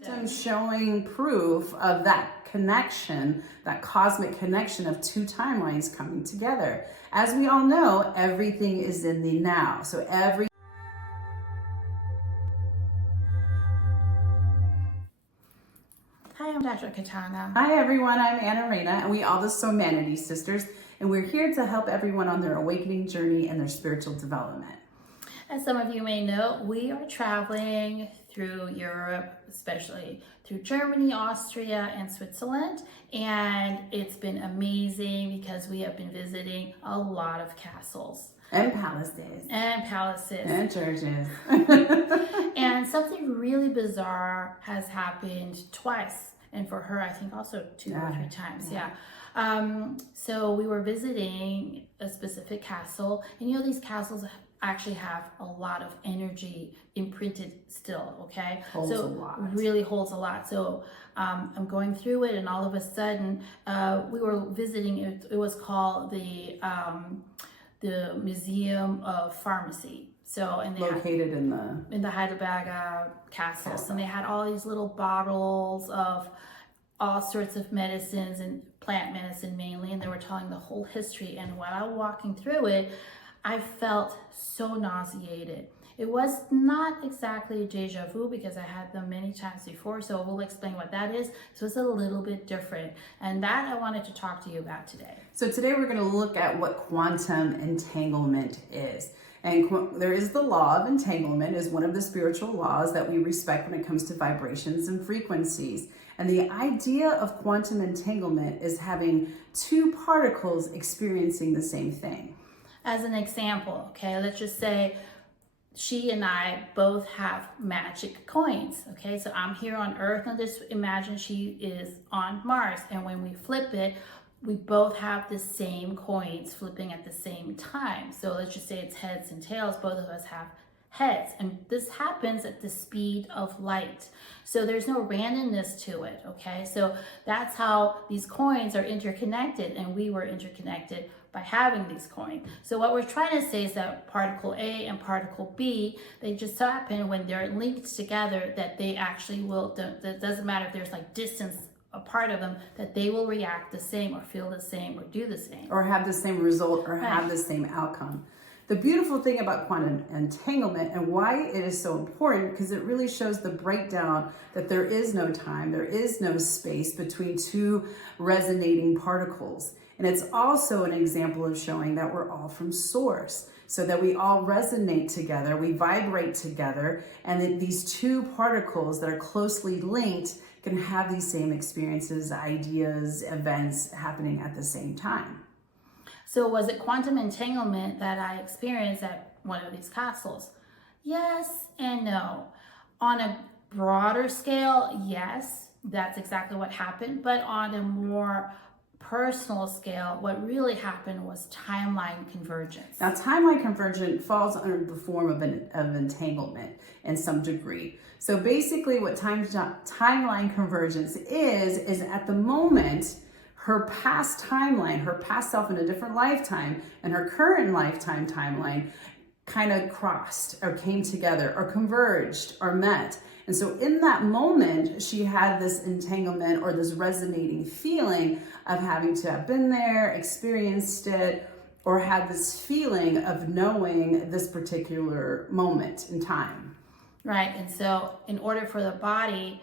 Showing proof of that connection, that cosmic connection of two timelines coming together. As we all know, everything is in the now. So Hi, I'm Dr. Katana. Hi everyone, I'm Anna Reina, and we are the Soulmanity sisters, and we're here to help everyone on their awakening journey and their spiritual development. As some of you may know, we are traveling through Europe, especially through Germany, Austria, and Switzerland. And it's been amazing because we have been visiting a lot of castles. And palaces. And churches. And something really bizarre has happened twice. And for her, I think also two or three times. So we were visiting a specific castle, and these castles actually have a lot of energy imprinted still, okay? Holds a lot. Really holds a lot. So I'm going through it, and all of a sudden we were visiting, it was called the Museum of Pharmacy. So, and they located in the Heidelberg Castle. And they had all these little bottles of all sorts of medicines and plant medicine mainly, and they were telling the whole history. And while I was walking through it, I felt so nauseated. It was not exactly a déjà vu because I had them many times before, so we'll explain what that is. So it's a little bit different, and that I wanted to talk to you about today. So today we're going to look at what quantum entanglement is. And there is the law of entanglement, is one of the spiritual laws that we respect when it comes to vibrations and frequencies. And the idea of quantum entanglement is having two particles experiencing the same thing. As an example, okay, let's just say she and I both have magic coins, okay? So I'm here on Earth, and just imagine she is on Mars. And when we flip it, we both have the same coins flipping at the same time. So let's just say it's heads and tails. Both of us have heads, and this happens at the speed of light. So there's no randomness to it, okay? So that's how these coins are interconnected, and we were interconnected by having these coins. So what we're trying to say is that particle A and particle B, they just happen when they're linked together, that they actually will, that doesn't matter if there's like distance a part of them, that they will react the same or feel the same or do the same. Or have the same result or have the same outcome. The beautiful thing about quantum entanglement and why it is so important, because it really shows the breakdown that there is no time, there is no space between two resonating particles. And it's also an example of showing that we're all from source, so that we all resonate together, we vibrate together, and that these two particles that are closely linked can have these same experiences, ideas, events happening at the same time. So was it quantum entanglement that I experienced at one of these castles? Yes and no. On a broader scale, yes, that's exactly what happened. But on a more personal scale, what really happened was timeline convergence. Now, timeline convergence falls under the form of entanglement in some degree. So basically what timeline convergence is at the moment, her past timeline, her past self in a different lifetime, and her current lifetime timeline kind of crossed or came together or converged or met. And so in that moment, she had this entanglement or this resonating feeling of having to have been there, experienced it, or had this feeling of knowing this particular moment in time. Right, and so in order for the body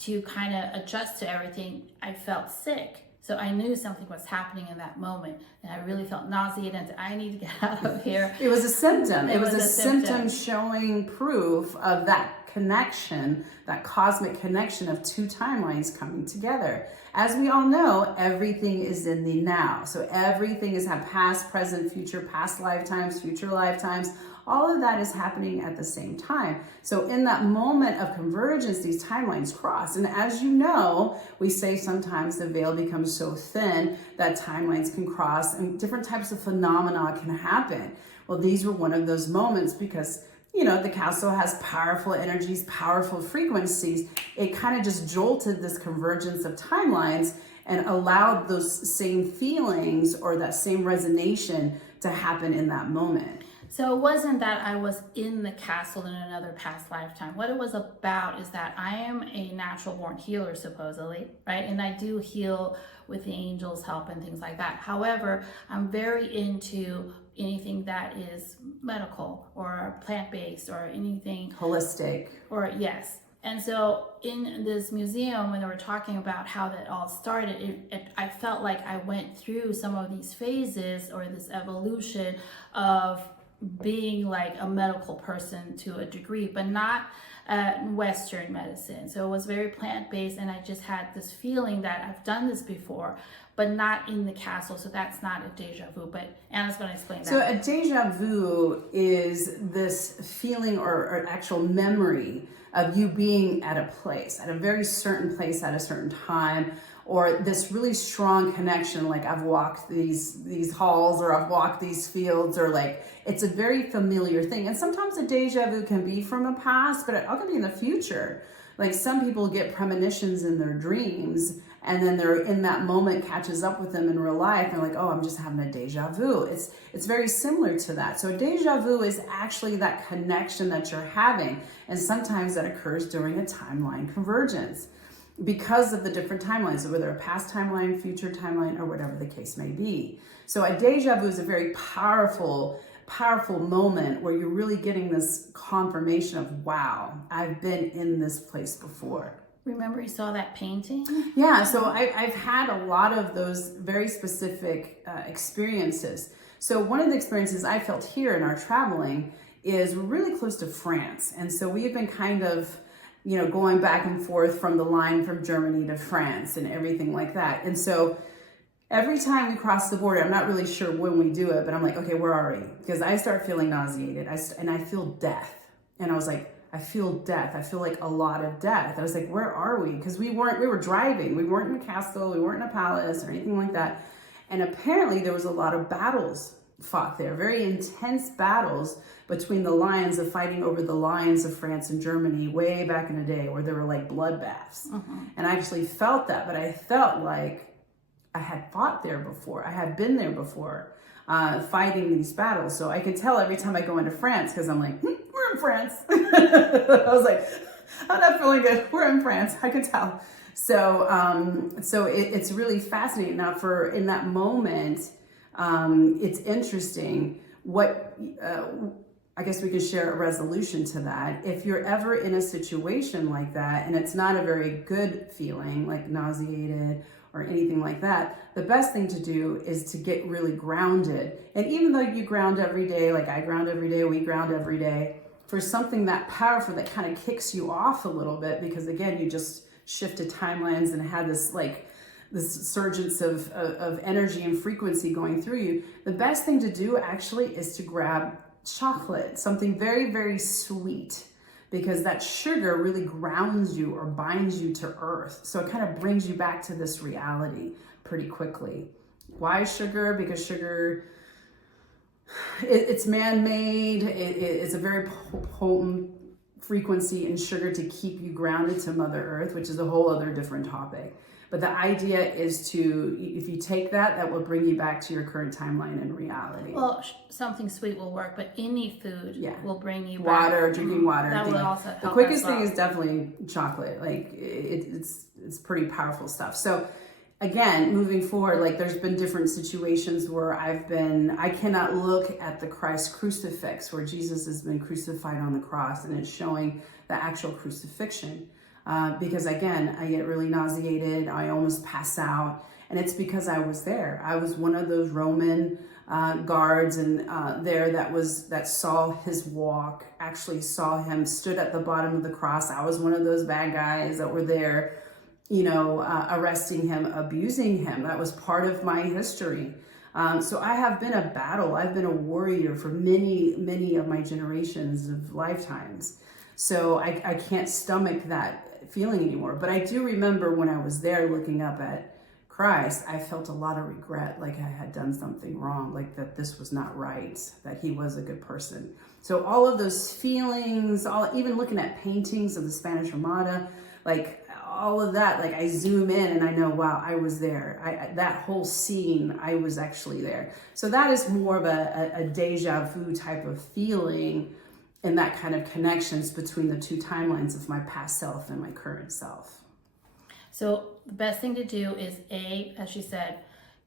to kind of adjust to everything, I felt sick. So I knew something was happening in that moment, and I really felt nauseated, and I need to get out of here. It was a symptom. It was a symptom showing proof of that connection, that cosmic connection of two timelines coming together. As we all know, everything is in the now. So everything is past, present, future, past lifetimes, future lifetimes. All of that is happening at the same time. So in that moment of convergence, these timelines cross. And as you know, we say sometimes the veil becomes so thin that timelines can cross and different types of phenomena can happen. Well, these were one of those moments because, the castle has powerful energies, powerful frequencies. It kind of just jolted this convergence of timelines and allowed those same feelings or that same resonation to happen in that moment. So it wasn't that I was in the castle in another past lifetime. What it was about is that I am a natural born healer, supposedly, right? And I do heal with the angels' help and things like that. However, I'm very into anything that is medical or plant-based or anything Holistic. or yes. And so in this museum, when they were talking about how that all started, I felt like I went through some of these phases or this evolution of being like a medical person to a degree, but not Western medicine. So it was very plant-based, and I just had this feeling that I've done this before, but not in the castle. So that's not a deja vu, but Anna's going to explain that. So a deja vu is this feeling or actual memory of you being at a place, at a very certain place at a certain time, or this really strong connection, like I've walked these halls, or I've walked these fields, or like it's a very familiar thing. And sometimes a deja vu can be from a past, but it can be in the future. Like some people get premonitions in their dreams, and then they're in that moment catches up with them in real life, and like, oh, I'm just having a deja vu. It's very similar to that. So a deja vu is actually that connection that you're having, and sometimes that occurs during a timeline convergence because of the different timelines, whether a past timeline, future timeline, or whatever the case may be. So a deja vu is a very powerful moment where you're really getting this confirmation of, wow, I've been in this place before. Remember you saw that painting? Yeah, so I've had a lot of those very specific experiences. So one of the experiences I felt here in our traveling is we're really close to France. And so we've been kind of, going back and forth from the line from Germany to France and everything like that. And so every time we cross the border, I'm not really sure when we do it, but I'm like, okay, where are we? Because I start feeling nauseated and I feel death. And I was like, I feel death. I feel like a lot of death. I was like, where are we? Because we were driving. We weren't in a castle. We weren't in a palace or anything like that. And apparently there was a lot of battles fought there, very intense battles between the lions of fighting over the lions of France and Germany way back in the day, where there were like bloodbaths. And I actually felt that, but I felt like I had fought there before. I had been there before, fighting these battles. So I can tell every time I go into France, because I'm like, we're in France. I was like, I'm not feeling good. We're in France. I can tell. So it's really fascinating. Now, in that moment, it's interesting what, I guess we could share a resolution to that. If you're ever in a situation like that, and it's not a very good feeling, like nauseated or anything like that, the best thing to do is to get really grounded. And even though you ground every day, like I ground every day, we ground every day, for something that powerful that kind of kicks you off a little bit, because again, you just shifted timelines and had this surgence of energy and frequency going through you. The best thing to do actually is to grab chocolate, something very, very sweet, because that sugar really grounds you or binds you to earth. So it kind of brings you back to this reality pretty quickly. Why sugar? Because sugar, it's man-made. It's a very potent frequency in sugar to keep you grounded to Mother Earth, which is a whole other different topic. But the idea is if you take that will bring you back to your current timeline and reality. Well, something sweet will work, but any food will bring you water, back. drinking water. That would also help. The quickest thing is definitely chocolate. Like it's pretty powerful stuff. So again, moving forward, like there's been different situations where I cannot look at the Christ crucifix where Jesus has been crucified on the cross and it's showing the actual crucifixion. Because again, I get really nauseated, I almost pass out, and it's because I was there. I was one of those Roman guards and that saw his walk, actually saw him, stood at the bottom of the cross. I was one of those bad guys that were there, arresting him, abusing him. That was part of my history. So I have been a battle. I've been a warrior for many, many of my generations of lifetimes. So I can't stomach that feeling anymore. But I do remember when I was there looking up at Christ, I felt a lot of regret, like I had done something wrong, like that this was not right, that he was a good person. So all of those feelings, even looking at paintings of the Spanish Armada, like all of that, like I zoom in and I know, wow, I was there. That whole scene, I was actually there. So that is more of a deja vu type of feeling, and that kind of connections between the two timelines of my past self and my current self. So the best thing to do is as she said,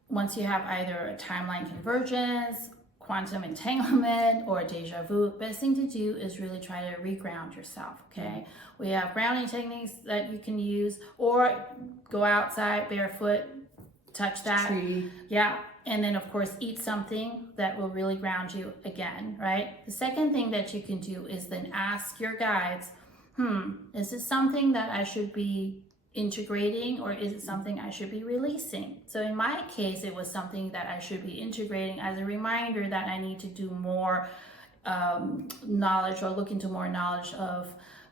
once you have either a timeline convergence, quantum entanglement, or deja vu, best thing to do is really try to reground yourself, okay? We have grounding techniques that you can use, or go outside barefoot, touch that. Tree. Yeah, and then of course eat something that will really ground you again, right? The second thing that you can do is then ask your guides, is this something that I should be integrating, or is it something I should be releasing? So in my case, it was something that I should be integrating as a reminder that I need to do more knowledge, or look into more knowledge of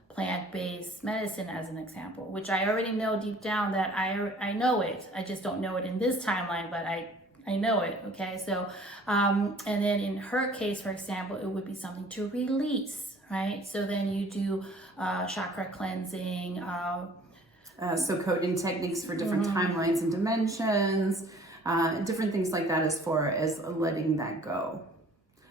plant-based medicine, as an example, which I already know deep down that I know it. I just don't know it in this timeline, but I know it, okay? So, and then in her case, for example, it would be something to release, right? So then you do chakra cleansing, so coding techniques for different timelines and dimensions, different things like that as far as letting that go.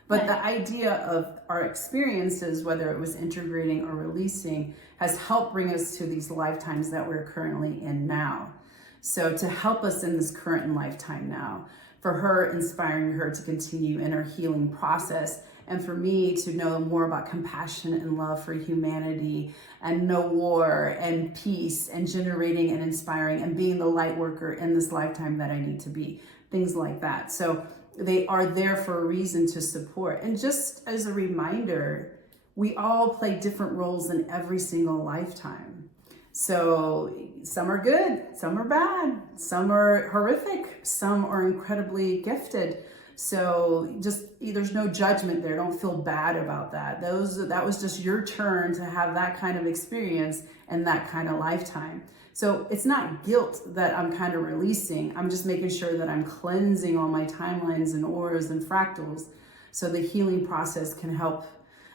But the idea of our experiences, whether it was integrating or releasing, has helped bring us to these lifetimes that we're currently in now. So to help us in this current lifetime now, for her, inspiring her to continue in her healing process, and for me to know more about compassion and love for humanity, and no war and peace, and generating and inspiring and being the light worker in this lifetime that I need to be, things like that. So they are there for a reason to support. And just as a reminder, we all play different roles in every single lifetime. So some are good, some are bad, some are horrific, some are incredibly gifted. So just, there's no judgment there. Don't feel bad about that. That was just your turn to have that kind of experience and that kind of lifetime. So it's not guilt that I'm kind of releasing. I'm just making sure that I'm cleansing all my timelines and auras and fractals, so the healing process can help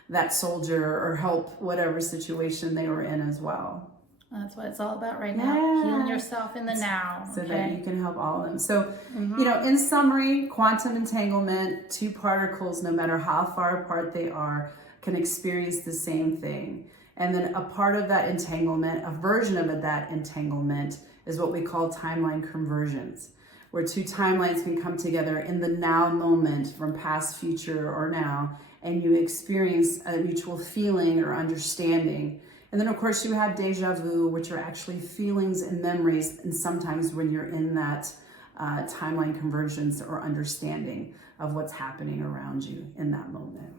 that soldier or help whatever situation they were in as well. That's what it's all about right now. Healing yourself in the now. So that you can help all of them. So, you know, in summary, quantum entanglement, two particles, no matter how far apart they are, can experience the same thing. And then a part of that entanglement, a version of that entanglement, is what we call timeline convergence, where two timelines can come together in the now moment from past, future, or now, and you experience a mutual feeling or understanding. And then, of course, you have deja vu, which are actually feelings and memories, and sometimes when you're in that timeline convergence or understanding of what's happening around you in that moment.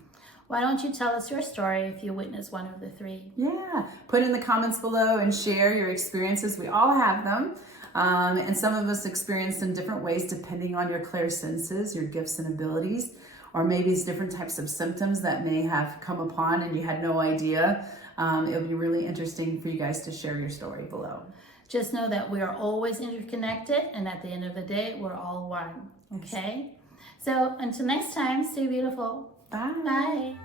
Why don't you tell us your story if you witness one of the three? Yeah, put in the comments below and share your experiences. We all have them. And some of us experience in different ways depending on your clairsenses, your gifts and abilities, or maybe it's different types of symptoms that may have come upon and you had no idea. It would be really interesting for you guys to share your story below. Just know that we are always interconnected, and at the end of the day, we're all one. Okay? So until next time, stay beautiful. Bye. Bye.